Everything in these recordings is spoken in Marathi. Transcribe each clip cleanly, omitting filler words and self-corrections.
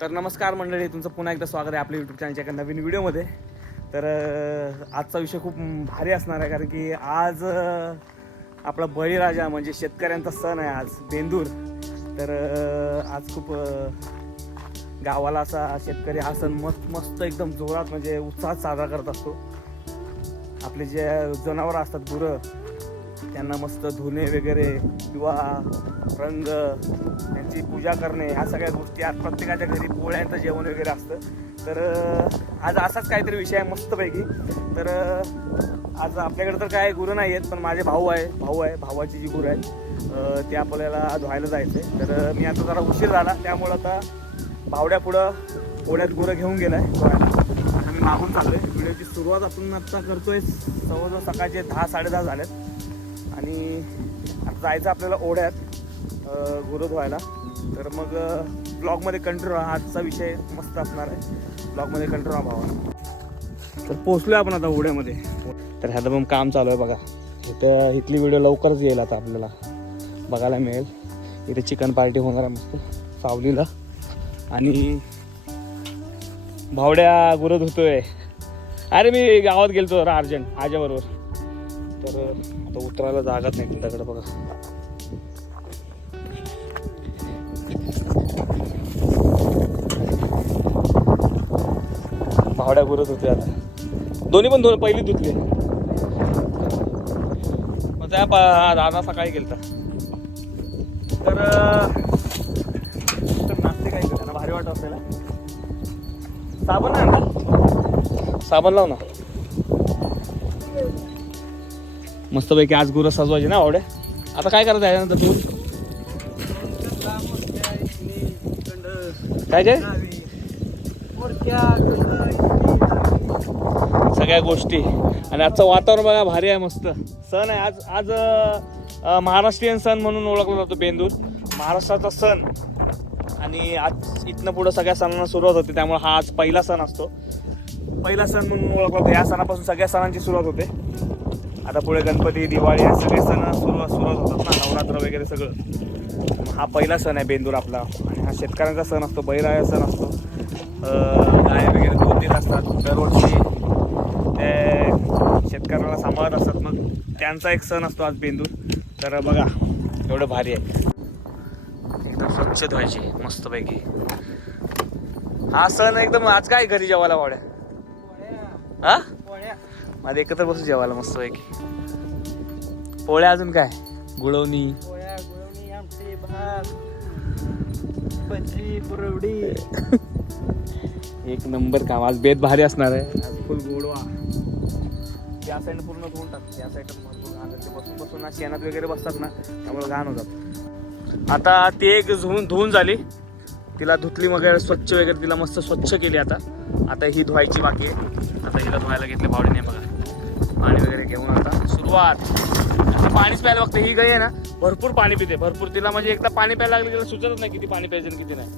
तर नमस्कार मंडळी, तुमचं पुन्हा एकदा स्वागत आहे आपल्या यूट्यूब चॅनलच्या एका नवीन व्हिडिओमध्ये. तर आजचा विषय खूप भारी असणार आहे, कारण की आज आपला बळीराजा म्हणजे शेतकऱ्यांचा सण आहे आज, बेंदूर. तर आज खूप गावाला असा शेतकरी हा सण मस्त एकदम जोरात म्हणजे उत्साहात साजरा करत असतो. आपले जे जनावरं असतात गुरं, त्यांना मस्त धुणे वगैरे किंवा रंग, त्यांची पूजा करणे, ह्या सगळ्या गोष्टी आज प्रत्येकाच्या घरी पोळ्यांचं जेवण वगैरे असतं. तर आज असाच काहीतरी विषय आहे मस्तपैकी. तर आज आपल्याकडे तर काय गुरं नाही आहेत, पण माझे भाऊ आहे भावाची जी गुरं आहेत ते आपल्याला धुवायला जायचं आहे. तर मी आता जरा उशीर झाला, त्यामुळं आता भावड्या पुढं पोळ्यात गुरं घेऊन गेला आहे धुवायला. आम्ही मागून चाललो आहे. व्हिडिओची सुरुवात आपण आत्ता करतोय, जवळजवळ सकाळचे 10-10:30 झालेत आणि आता जायचं आपल्याला ओढ्यात गुरं धुवायला. तर मग ब्लॉगमध्ये कंटिन्यू राहा, आजचा विषय मस्त असणार आहे, ब्लॉगमध्ये कंटिन्यू राहा भावा. तर पोचलो आपण आता ओढ्यामध्ये. तर ह्याचं पण काम चालू आहे बघा. इथं इथली व्हिडिओ लवकरच येईल आता आपल्याला बघायला मिळेल. इथे चिकन पार्टी होणार आहे मस्त सावलीला, आणि भावड्या गुरं धुतोय. अरे मी गावात गेलतो जरा अर्जंट आज्याबरोबर. तर आता उतरायला जागाच नाही तिच्याकडे बघा. भावड्या गुरं धुतोय आता, दोन्ही पण पहिली धुतली. मग त्या दादा सकाळी गेलता. तर नाचते काय त्यांना भारी वाटत असेल. साबण आहे ना, साबण लाव ना. मस्तपैकी आज गुरं सजवायची ना भावड्या. आता काय करायचं आहे नंतर तू काय काय सगळ्या गोष्टी. आणि आजचं वातावरण बघा भारी आहे, मस्त सण आहे आज. आज महाराष्ट्रीयन सण म्हणून ओळखला जातो बेंदूर, महाराष्ट्राचा सण. आणि आज इथनं पुढं सगळ्या सणांना सुरुवात होते, त्यामुळे हा आज पहिला सण असतो, पहिला सण म्हणून ओळखला जातो. या सणापासून सगळ्या सणांची सुरुवात होते. आता पुढे गणपती, दिवाळी हे सगळे सण सुरुवात होतात ना, नवरात्र वगैरे सगळं. हा पहिला सण आहे बेंदूर आपला, आणि हा शेतकऱ्यांचा सण असतो, बळीराजा सण असतो. गाय वगैरे 2 दिन असतात दरवर्षी, ते शेतकऱ्याला सांभाळत असतात, मग त्यांचा एक सण असतो आज बेंदूर. तर बघा एवढं भारी आहे, एकदम स्वच्छ धुवायची मस्तपैकी. हा सण एकदम. आज काय घरी जेवायला भावड्या? हा माझे एकत्र बसू जेवायला मस्तपैकी. पोळ्या, अजून काय गुळवणी, आमटी, भात, भजी, पुरवडी. एक नंबर काम. आज बेत भारी असणार आहे, आज फुल गोडवा. या साईड पूर्ण धुवून टाकतात, या साईड भरपूर घाण. ते बसून बसून ना शेणात वगैरे बसतात ना, त्यामुळे घाण होतात. आता ती एक धुवून झाली, तिला धुतली वगैरे स्वच्छ वगैरे, तिला मस्त स्वच्छ केली. आता ही धुवायची बाकी आहे. आता हिला धुवायला घेतले भावडीने बघा. पाणी वगैरे घेऊन आता सुरुवात. आता पाणीच प्यायला बघते. ही गाय आहे ना भरपूर पाणी पिते, भरपूर. तिला म्हणजे एकदा पाणी प्यायला लागली तिला सुचतच नाही किती पाणी प्यायचं किती नाही.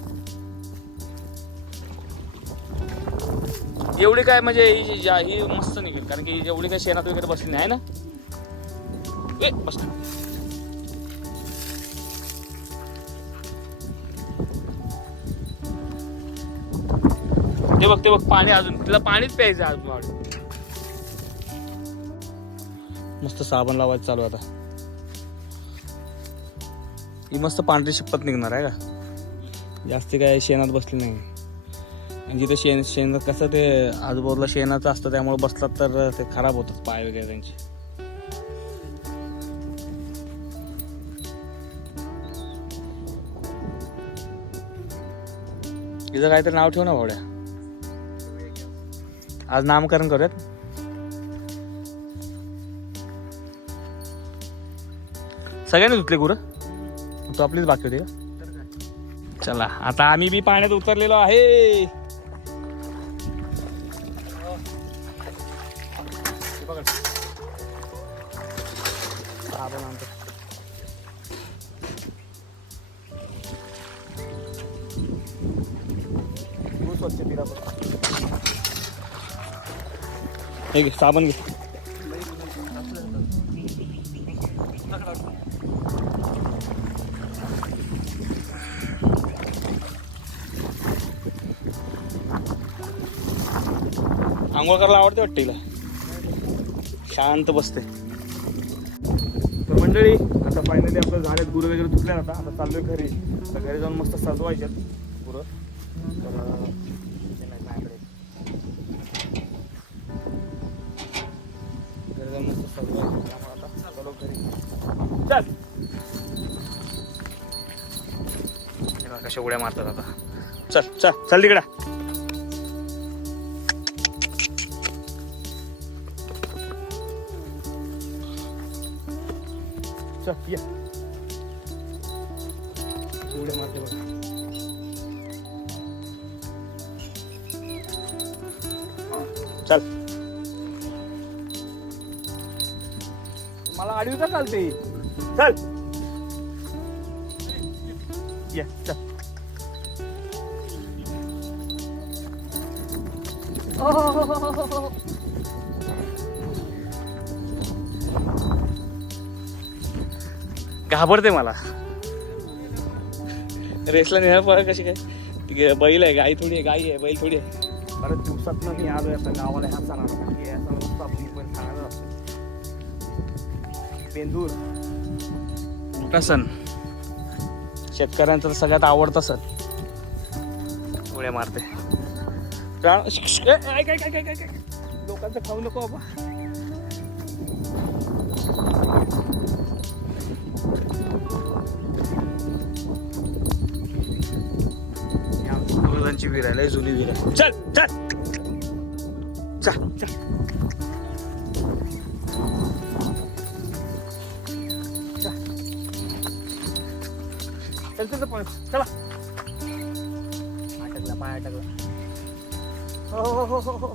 एवढी काय म्हणजे ही मस्त निघेल, कारण की एवढी काय शेणात वगैरे बसली नाही ना. बस ते बघ पाणी, अजून तिला पाणीच प्यायचं अजून. मस्त साबण लावायचं चालू आता. ही मस्त पांढरी शिपत निघणार आहे का, जास्त काय शेणात बसली नाही. आणि जिथं शेण कसं ते आजूबाजूला शेणाचं असतं, त्यामुळे बसलात तर ते खराब होतात पाय वगैरे त्यांचे. तिचं काहीतरी नाव ठेव ना भावड्या, आज नामकरण करूयात. सगळ्यांनी धुतले गुरं, तू आपलीच बाकी होती का? चला आता आम्ही बी पाण्यात उतरलेलो आहे. स्वच्छ तिला हे घे, साबण घे. आंघोळ करायला आवडते वाटतं तिला, शांत बसते. तर मंडळी आता फायनली आपलं झालेत, गुरं वगैरे धुतल्या आता. आता चाललोय घरी. तर घरी जाऊन मस्त सजवायच्यात गुरं. तर घरी जाऊन मस्त सजवायचं. त्यामुळे आता चाललो घरी. चल कशा उड्या मारतात आता. चल चल चल तिकडा. चल ये उड्या मारते बघ. चल मला आडवी का चालते. चल ये चल. घाबरते मला रेसला नेहमी पळ. कशी काय ती बैल आहे, गाई थोडी आहे, गाई आहे, बैल थोडी आहे. बऱ्याच दिवसात मी आलोय आता गावाला. ह्या सणाला आपली पण सांगायला असतो. बेंदूर मोठा सण, शेतकऱ्यांचा तर सगळ्यात आवडता सण. उड्या मारते लोकांचं खाऊ नको बाबा. पूर्वजांची विहीर आहे, लय जुनी विहीर आहे. चल चल चल चल चल चल पण चला. अटकला पाय अटकला. हो हो हो हो हो.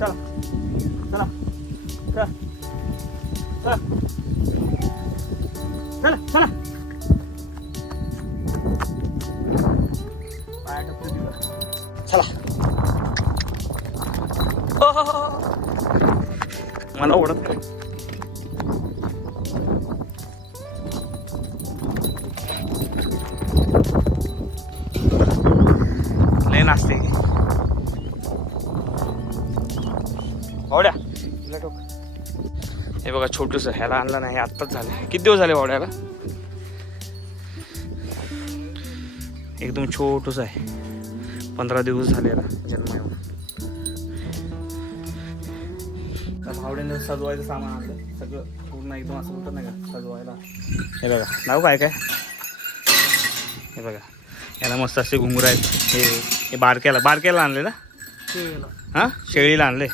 चला चला चला चला चला चला. पाय अटकतो तिला. चला. हो हो हो. मला ओढत नाही. असते भावड्या. हे बघा छोटूस ह्याला आणलं नाही, आत्ताच झालं. किती दिवस झाले भावड्याला? एकदम छोटूस आहे, 15 दिवस झाले याला जन्म येऊन. भावड्याने सजवायचं सामान आणलं सगळं पूर्ण एकदम असं होतं नाही का सजवायला. हे बघा नाव काय काय. हे बघा याला मस्त असे घुंगूर आहेत. हे बारक्याला आणले ना. हां शेळीला आणले.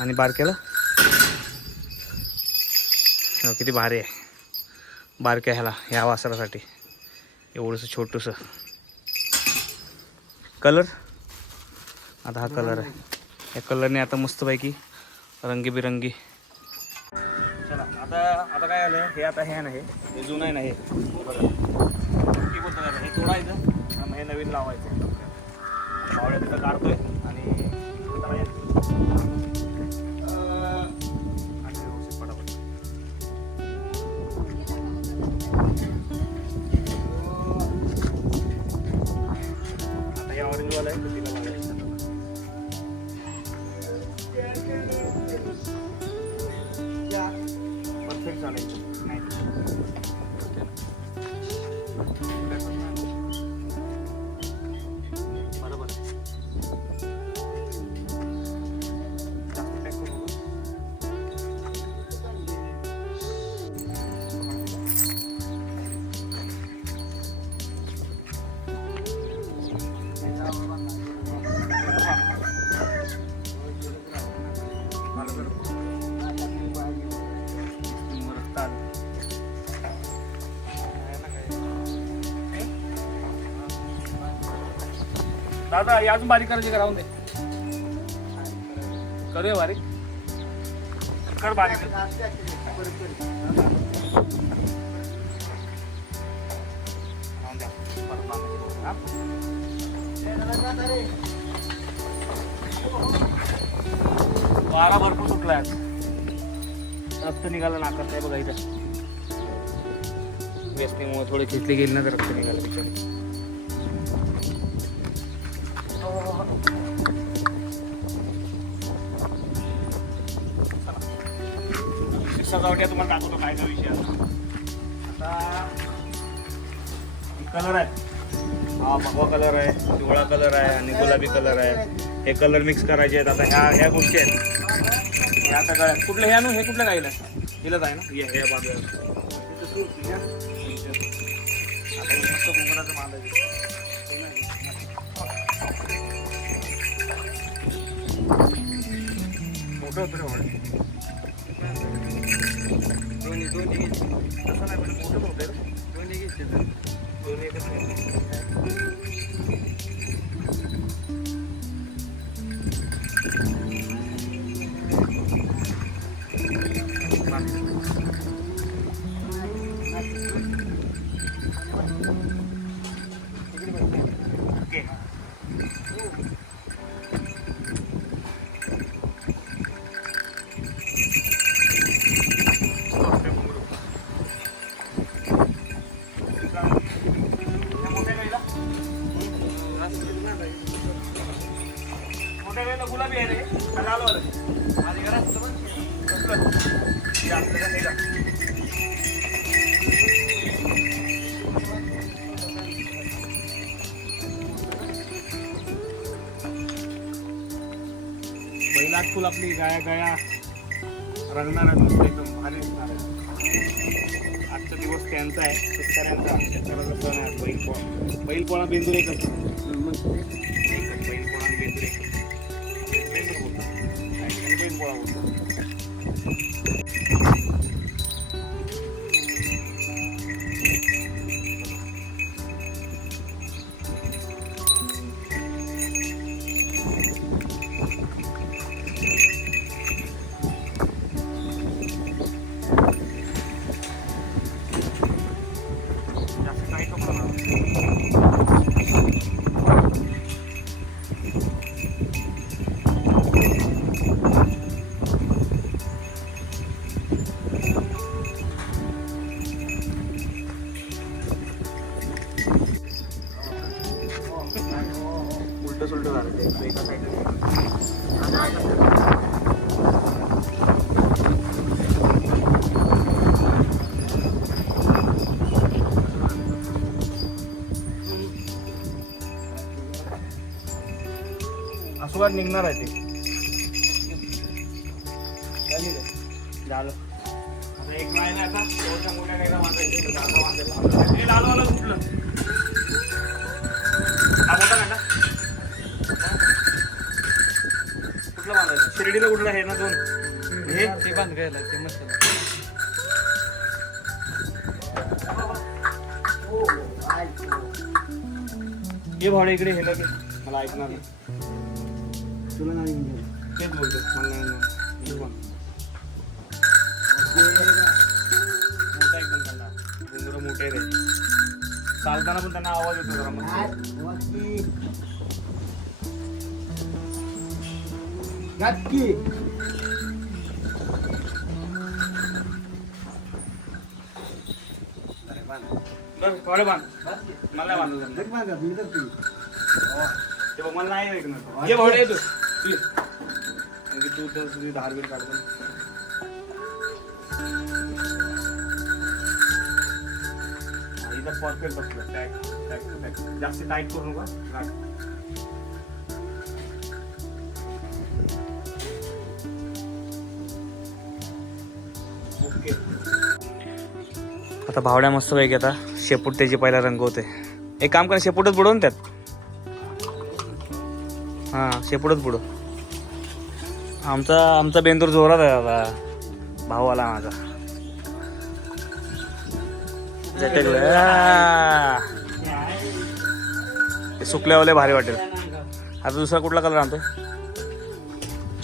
आणि बारक्याला किती भारी आहे. बारक्या ह्याला ह्या वासरासाठी एवढंसं छोटूसं. कलर आता हा कलर आहे. या कलरने आता मस्तपैकी रंगीबिरंगी. चला आता काय आलं हे. आता हे नाही, हे जुनं आहे ना. हे बघा हे तोडायचं आणि हे नवीन लावायचं. पावड्या तिथं काढतोय आणि आता या ऑरेंजवाला आहे तर तिला लावायचं. परफेक्ट चालायचं. दादा हे अजून बारीक करायचे का? राहून दे. करूया बारीक. कर बारीक. वारा भरपूर सुटलाय. रक्त निघालं नाकात आहे बघा इथं. व्यसनेमुळे थोडे खेचले गेले ना तर रक्त निघालं बिचारी. सजावट्या तुम्हाला दाखवतो काय काय विषय आता. कलर आहे, हा भगवा कलर आहे, पिवळा कलर आहे आणि गुलाबी कलर आहे. हे कलर मिक्स करायचे आहेत. आता ह्या गोष्टी आहेत. हे आता काय कुठलं हे आणू, हे कुठलं गायला दिलंच आहे ना. हे बाजूला आता मस्त घुंगराचं बांधायचं. मोठं होतं रे वाटतं. दोन्ही तसं नाही पण मोठं होतं रे. दोन्ही घेतले तर दोन्ही एकच नाही. मोठ्या वेळेला गुलाबी आहे रे का लाल वाला माझ्या घरात आपल्याला हे का बैलात फुल आपली गाया रंगणार आहे. मस्त एकदम भारी दिसणार आहे. आजचा दिवस त्यांचा आहे, शेतकऱ्यांचा. शेतकऱ्याचा सण आहे बैलपोळा बेंदूर एकच. बैलपोळा आणि बेंदूर एकच. बेंदूर बोलतो, बैलपोळा बोलतो. उलट झालं ते एका साईडला. असं निघणार आहे ते. झालं आता एक राहिला. आता शेवटच्या मोठ्या गायला बांधायचं. हे लालवाला कुठलं हा मोठा कांदा कुठलं बांधायचं. शिर्डीला कुठलं आहे ना दोन हे ते बांध घ्यायला ते मस्त. हे भावडे इकडे हे लगे मला ऐकणार नाही. तुला नाही तेच बोलतो मला नाही. मोठा एकदम कांदा डोंगर मोठे रे. चालताना पण त्यांना आवाज येतो जरा नक्की. थोडे बांध मला बांधलं ते बघ मला नाही ऐकणार. ये भावडे येतो तू तर तुझी धारवीर काढतो. इथं परफेक्ट बसलं. जास्त टाईट करू नका. ओके आता भावड्या मस्त पैकी आता शेपूट त्याची पहिला रंग होते. एक काम कर, शेपूटच बुडवून त्यात. हा शेपूटच बुडव. आमचा बेंदूर जोरात आहे आता. भाऊ आला माझा. सुकल्यावाले भारी वाटेल. आता दुसरा कुठला कलर आणतोय.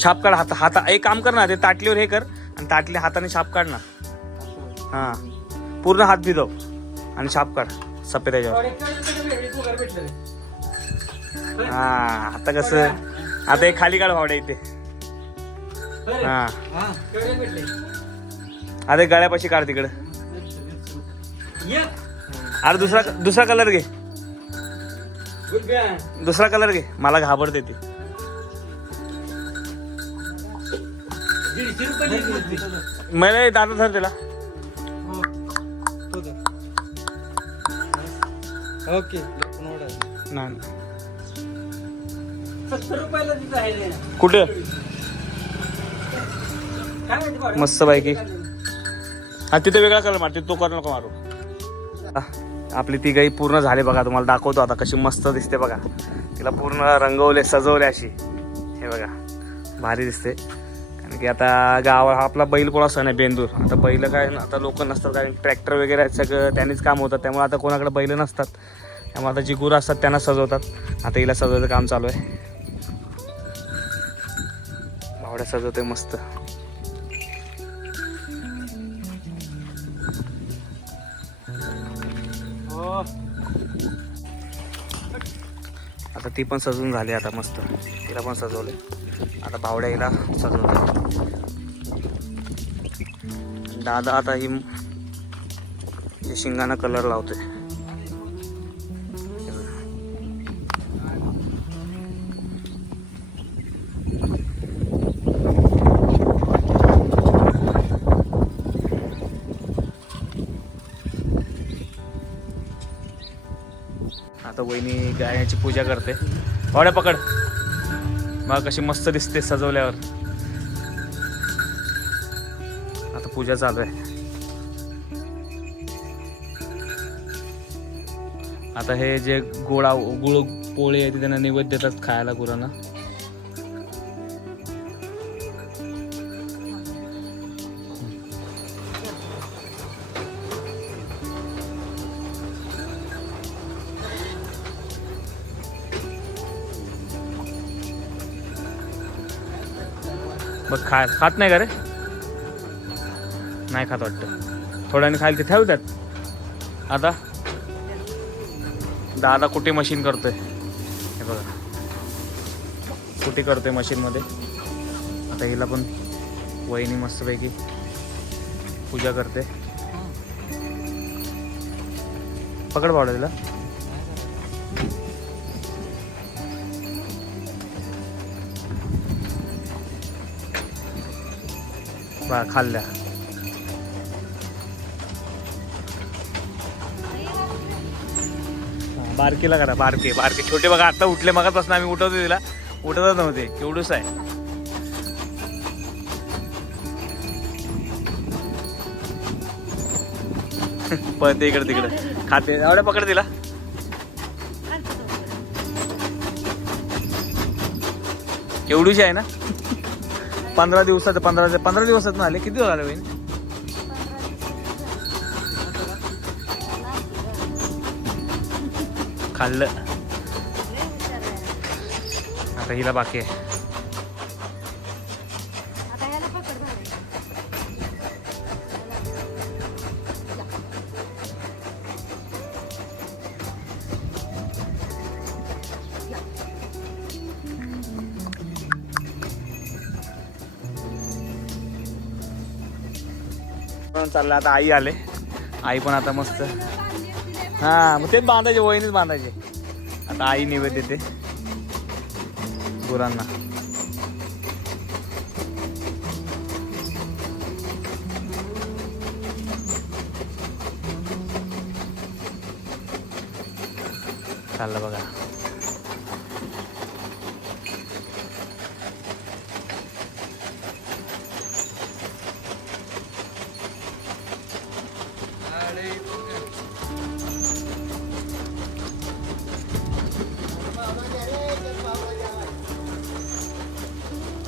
छाप काढ हाता. एक काम कर ना, ते ताटलीवर हे कर आणि ताटली हाताने छाप काढ ना. हा पूर्ण हात भिजव आणि छाप काढ सफेद त्याच्यावर. हा आता कसं, आता एक खाली काढ भावड्या इथे. हा अरे गळ्यापाशी काढ तिकडे. अरे दुसरा कलर घे. दुसरा कलर घे. मला घाबरते ते. मला दादा धर त्याला. ओके नाही 70 रुपयाला तिथं आहे. कुठे काय माहिती भाडं? मस्त पैकी. हा तिथे वेगळा कलर मारते तो कलर नको मारू. आपली ती गाई पूर्ण झाली बघा. तुम्हाला दाखवतो आता कशी मस्त दिसते बघा. तिला पूर्ण रंगवले सजवले अशी. हे बघा भारी दिसते. कारण की आता गावा आपला बैलपोळा सण आहे बेंदूर. आता बैल काय आता लोक नसतात कारण ट्रॅक्टर वगैरे आहेत सगळं त्यांनीच काम होतं. त्यामुळे आता कोणाकडे बैल नसतात. त्यामुळे आता जी गुरं असतात त्यांना सजवतात. आता हिला सजवायचं काम चालू आहे. भावड्या सजवते मस्त. आता ती पण सजवून झाली. आता मस्त तिला पण सजवले. आता भावड्या हिला सजवतो. दादा आता ही शिंगांना कलर लावतोय. आता वहिनी गायाची पूजा करते. भावड्या पकड. मग कशी मस्त दिसते सजवल्यावर. आता पूजा चालू आहे. आता हे जे गुळ पोळी आहे ते त्यांना नैवेद्य देतात खायला गुरांना. बघ खात नाही का रे. नाही खात वाटतं. थोड्याने खायला ते ठेवतात. आता दादा कुठे मशीन करतोय. हे बघा कुठे करतोय मशीन मध्ये. आता हिला पण वहिनी मस्तपैकी पूजा करते. पकड पावडा तिला. बा खाल्ल्या. बारकीला करा. बारके छोटे बघा आता उठले. मगापासून आम्ही उठवतो तिला. उठतच नव्हते. केवढूच आहे. पळते इकडे तिकडे खाते. एवढ्या पकड तिला. केवढूशी आहे ना. 15 दिवसाचं 15 दिवसात आले. किती दिवस आले बहीण. खाल्लं. आता हिला बाकी आहे. चाललं. आता आई आले. आई पण आता मस्त. हा मग तेच बांधायचे. वहिनीच बांधायचे. आता आई नैवेद्य देते गुरांना. चाललं बघा.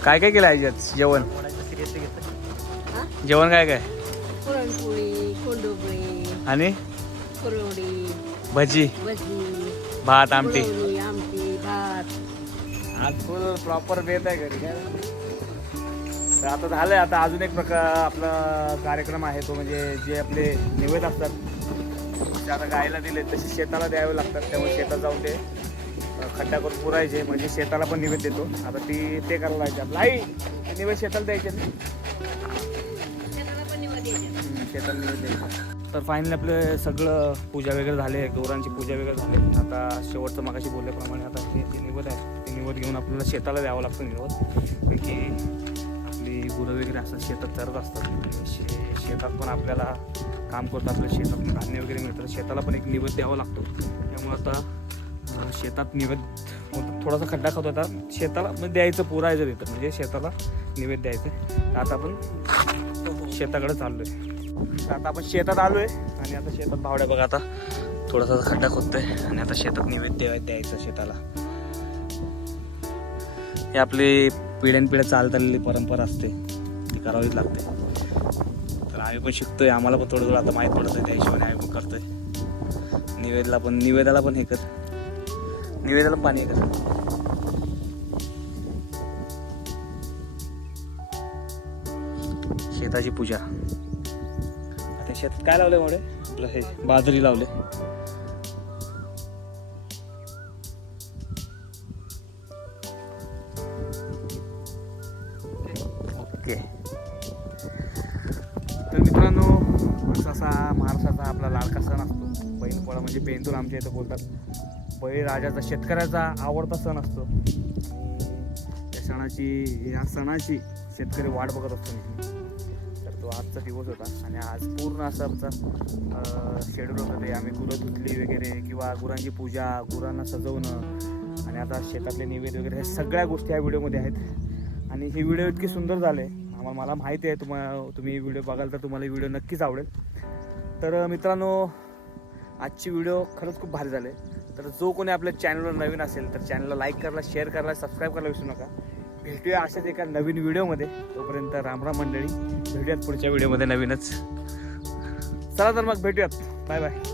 काय काय केलं आहे जेवण. जेवण काय काय. पुरणपोळी, कोंडोबळी आणि कुरवडी, भजी भजी, भात आमटी. कुरवडी, आमटी, भात. आज फुल प्रॉपर बेत आहे घरी. काय तर आता झालंय. आता अजून एक प्रकार आपला कार्यक्रम आहे तो म्हणजे जे आपले निवेद असतात ते आता गायला दिले तसे शेताला द्यावे लागतात. त्यामुळे शेतात जाऊन ते खड्डा करून पुरायचे म्हणजे शेताला पण निवेद देतो. आता ते करायला लावायचे. आपलं आई निवेद शेताला द्यायचे ना. शेताला निवेद द्यायचे. तर फायनली आपलं सगळं पूजा वगैरे झाले. गौरांची पूजा वगैरे झाले. आता शेवटचं मगाशी बोलल्याप्रमाणे आता हे निवेद आहे ते निवेद घेऊन आपल्याला शेताला द्यावं लागतं. निवेद की आपली आपली गुरं वगैरे असं शेतात चरत असतात आणि शेतात पण आपल्याला काम करतो, आपल्या शेतात धान्य वगैरे मिळतं. शेताला पण एक निवेद द्यावा लागतो. त्यामुळे आता शेतात निवेद थोडासा खड्डा खातो. आता शेताला म्हणजे द्यायचं पुरायचं तिथं, म्हणजे शेताला निवेद द्यायचं. तर आता आपण शेताकडे चाललो आहे. तर आता आपण शेतात आलो आहे आणि आता शेतात भावड्या बघा आता थोडासा खड्डा खोदतोय आणि आता शेतात निवेद द्यायचं शेताला. हे आपली पिढ्यानपिढ्या चालत आलेली परंपरा असते, ती करावीच लागते. तर आम्ही पण शिकतोय, आम्हाला पण थोडं थोडं आता माहीत पडतंय, त्या हिशोबाने आम्ही पण करतोय. निवेदाला पण हे कर, निवेदाला पाणी हे कर. शेताची पूजा. आता शेतात काय लावले मोडे? आपलं हे बाजरी लावले. ओके. तर मित्रांनो, असा महाराष्ट्राचा आपला लाडका सण असतो बैलपोळा, म्हणजे बेंदूर आमच्या इथं बोलतात. बळीराजाचा, शेतकऱ्याचा आवडता सण असतो. या सणाची शेतकरी वाट बघत असतो नेहमी. तर तो आजचा दिवस होता आणि आज पूर्ण असं आमचा शेड्यूल होतं. ते आम्ही गुरं धुतली वगैरे किंवा गुरांची पूजा, गुरांना सजवणं आणि आता शेतातले निवेद वगैरे, हे सगळ्या गोष्टी ह्या व्हिडिओमध्ये आहेत. आणि हे व्हिडिओ इतके सुंदर झाले, मला माहिती आहे तुम्ही व्हिडिओ बघाल तर तुम्हाला व्हिडिओ नक्कीच आवडेल. तर मित्रांनो, आजची व्हिडिओ खरंच खूप भारी झाले. तर जो कोणी आपल्या चॅनलवर नवीन असेल तर चॅनलला लाईक करायला, शेअर करायला, सबस्क्राईब करायला विसरू नका. भेटूया अशाच एका नवीन व्हिडिओमध्ये. तोपर्यंत रामराम मंडळी, भेटूयात पुढच्या व्हिडिओमध्ये नवीनच. चला तर मग भेटूयात. Bye bye.